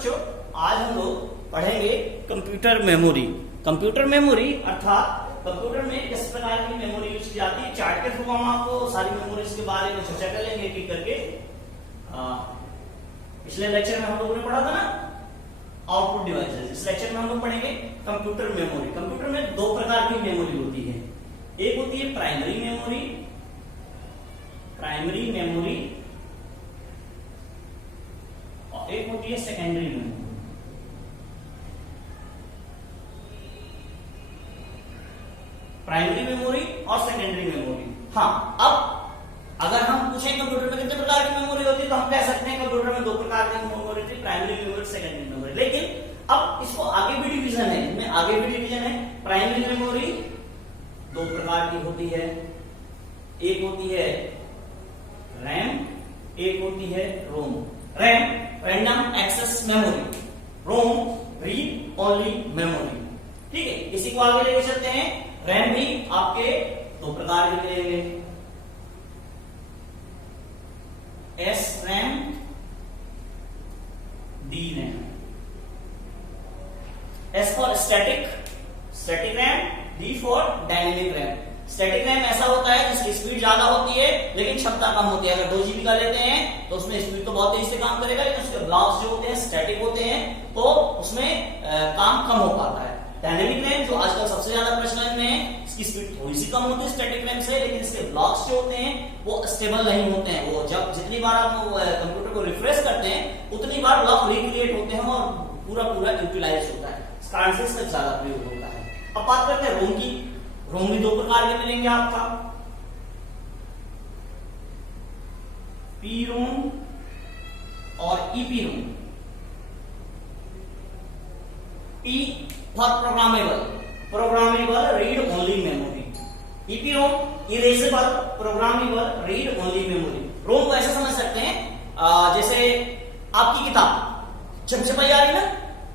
बच्चों, आज हम लोग पढ़ेंगे कंप्यूटर मेमोरी। कंप्यूटर मेमोरी अर्थात कंप्यूटर में किस प्रकार की मेमोरी यूज की जाती है, चार्ट के थ्रू हम आपको सारी मेमोरीज के बारे में चर्चा कर लेंगे एक करके। पिछले लेक्चर में हम लोगों ने पढ़ा था ना आउटपुट डिवाइसेस, इस लेक्चर में हम लोग पढ़ेंगे कंप्यूटर मेमोरी। कंप्यूटर में दो प्रकार की मेमोरी होती है, एक होती है प्राइमरी मेमोरी, और एक होती है सेकेंडरी मेमोरी। प्राइमरी मेमोरी और सेकेंडरी मेमोरी। हाँ, अब अगर हम पूछें कंप्यूटर में कितने प्रकार की मेमोरी होती है तो हम कह सकते हैं कंप्यूटर में दो प्रकार की मेमोरी थी, प्राइमरी मेमोरी, सेकेंडरी मेमोरी। लेकिन अब इसको आगे भी डिवीजन है, इसमें आगे भी डिवीजन है। प्राइमरी मेमोरी दो प्रकार की होती है, एक होती है रैम, एक होती है रोम। रैम रैंडम एक्सेस मेमोरी, रोम रीड ओनली मेमोरी। ठीक है, इसी को आगे लेके चलते हैं। रैम भी आपके दो प्रकार के मिलेंगे, S RAM, D RAM. S for static RAM, D for dynamic RAM. Static RAM ऐसा होता है जिसकी स्पीड ज्यादा होती है लेकिन क्षमता कम होती है। अगर 2 GB का लेते हैं तो उसमें स्पीड तो बहुत तेजी से काम करेगा, लेकिन उसके ब्लॉक्स जो होते हैं स्टैटिक होते हैं तो उसमें काम कम हो पाता है। डायनेमिक रैम जो आजकल सबसे ज्यादा प्रचलन में है, इसकी स्पीड थोड़ी सी कम होती है स्टैटिक रैम से, लेकिन इसके ब्लॉक्स जो होते हैं वो स्टेबल नहीं होते हैं। वो जब जितनी बार आप कंप्यूटर को रिफ्रेश करते हैं उतनी बार ब्लॉक रिक्रिएट होते हैं और पूरा यूटिलाइज होता है, इस कारण से इसका ज्यादा प्रयोग होता है। अब बात करते हैं रोम की। रोम भी दो प्रकार के मिलेंगे आपका, पी रोम और E P ROM. P for programmable read only memory, E P ROM erasable programmable read only memory. ROM को ऐसे समझ सकते हैं जैसे आपकी किताब छपछपाई आ रही ना,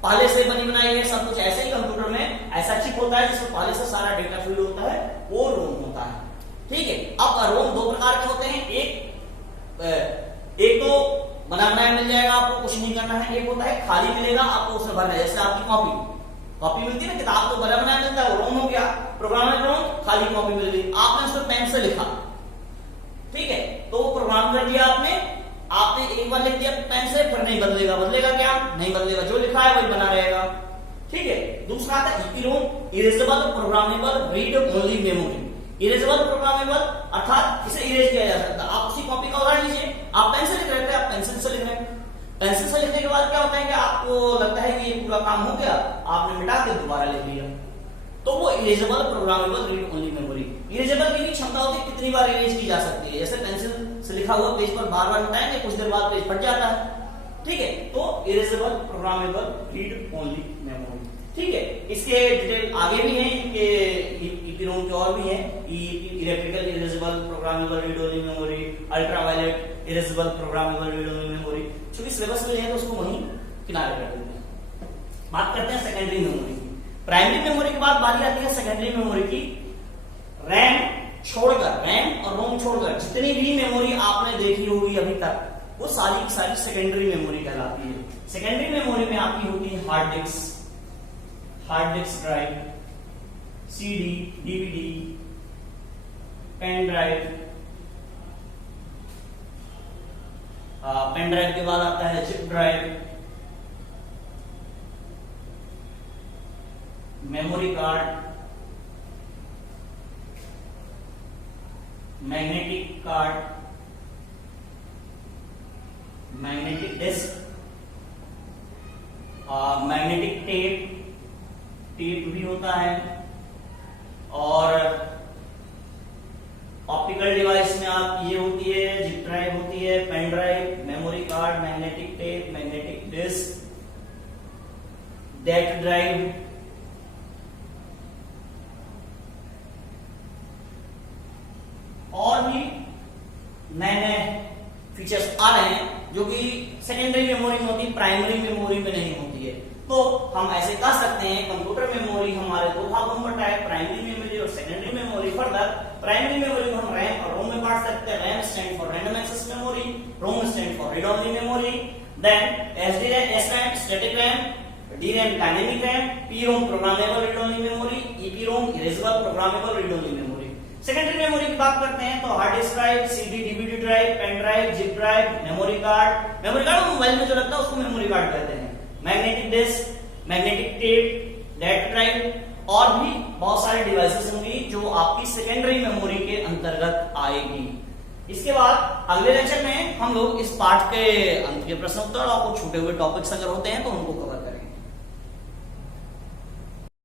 पहले से बनी बनाई है सब कुछ, ऐसे ही कंप्यूटर में ऐसा चिप होता है जिसमें पहले से सारा डेटा फीड होता है, वो रोम होता है। ठीक है, अब रोम दो प्रकार के होते हैं, एक तो बना बनाया मिल जाएगा, आपको कुछ नहीं करना है। एक होता है खाली मिलेगा, आपको उसमें भरना है, जैसे आपकी कॉपी मिलती है ना, किताब तो बना बनाया मिलता है, वो रोम हो गया। प्रोग्रामेबल रोम, खाली कॉपी मिल गई, आपने उसमें पेन से लिखा, ठीक है, तो वो प्रोग्राम कर दिया आपने एक बार लिख दिया पेन से, फिर नहीं बदलेगा क्या? नहीं बदलेगा, जो लिखा है वही बना रहेगा। ठीक है, दूसरा आता है E P ROM, erasable programmable read only memory. Erasable programmable अर्थात इसे इरेज किया जा सकता है। आप उसी कॉपी का उदाहरण लीजिए, आप पेन से लिख रहे थे, आप पेंसिल से लिख रहे हैं। पेंसिल से लिखने के बाद क्या होता है कि आपको लगता है कि ये पूरा काम हो गया, आपने मिटा के दोबारा लिख लिया, तो वो erasable programmable read only memory. Erasable की भी क्षमता होती है, कितनी बार इरेज की जा सकती है। जैसे पेंसिल से लिखा हुआ पेज पर बार मिटाएंगे, कुछ देर बाद पेज फट जाता है। ठीक है, तो erasable programmable read only memory. ठीक है, इसके डिटेल आगे भी हैं, इनके ईपी रोम के और भी हैं, electrical erasable programmable read only memory, ultraviolet erasable programmable read only memory. चूंकि सिलेबस में है तो उसको वहीं किनारे कर देते हैं। बात करते हैं सेकेंडरी मेमोरी की। प्राइमरी मेमोरी के बाद बारी आती है सेकेंडरी मेमोरी की। रैम और रोम छोड़कर जितनी भी मेमोरी आपने देखी होगी अभी तक, वो सारी की सारी सेकेंडरी मेमोरी कहलाती है। सेकेंडरी मेमोरी में आपकी होती है hard disk drive, CD, DVD, pen drive. Pen drive के बाद आता है chip drive, memory card, magnetic card, magnetic disk, magnetic tape भी होता है, और ऑप्टिकल डिवाइस में आप ये होती है, जिप ड्राइव होती है, pen drive, memory card, magnetic tape, magnetic disk, data drive. और भी नए फीचर्स आ रहे हैं जो कि सेकेंडरी मेमोरी में होती है, प्राइमरी मेमोरी में नहीं होती है। तो हम ऐसे कह सकते हैं कंप्यूटर मेमोरी हमारे दो भागों में बटा है, प्राइमरी मेमोरी और secondary memory. Further primary memory को हम रैम और रोम में बांट सकते हैं। RAM stand for random access memory, ROM stand for read only memory. Then SRAM static RAM, DRAM dynamic RAM, PROM programmable read only memory, EPROM erasable programmable read only memory. Secondary memory की बात करते हैं तो hard disk drive, CD DVD drive, pen drive, zip drive, memory card mobile में जो लगता है उसको मेमोरी कार्ड कहते हैं, magnetic disk, magnetic tape, data drive और भी बहुत सारे डिवाइसेस होंगी जो आपकी सेकेंडरी मेमोरी के अंतर्गत आएगी। इसके बाद अगले लेक्चर में हम लोग इस पार्ट के अंत के प्रश्न उत्तर और कुछ छूटे हुए टॉपिक्स अगर होते हैं तो उनको कवर करेंगे।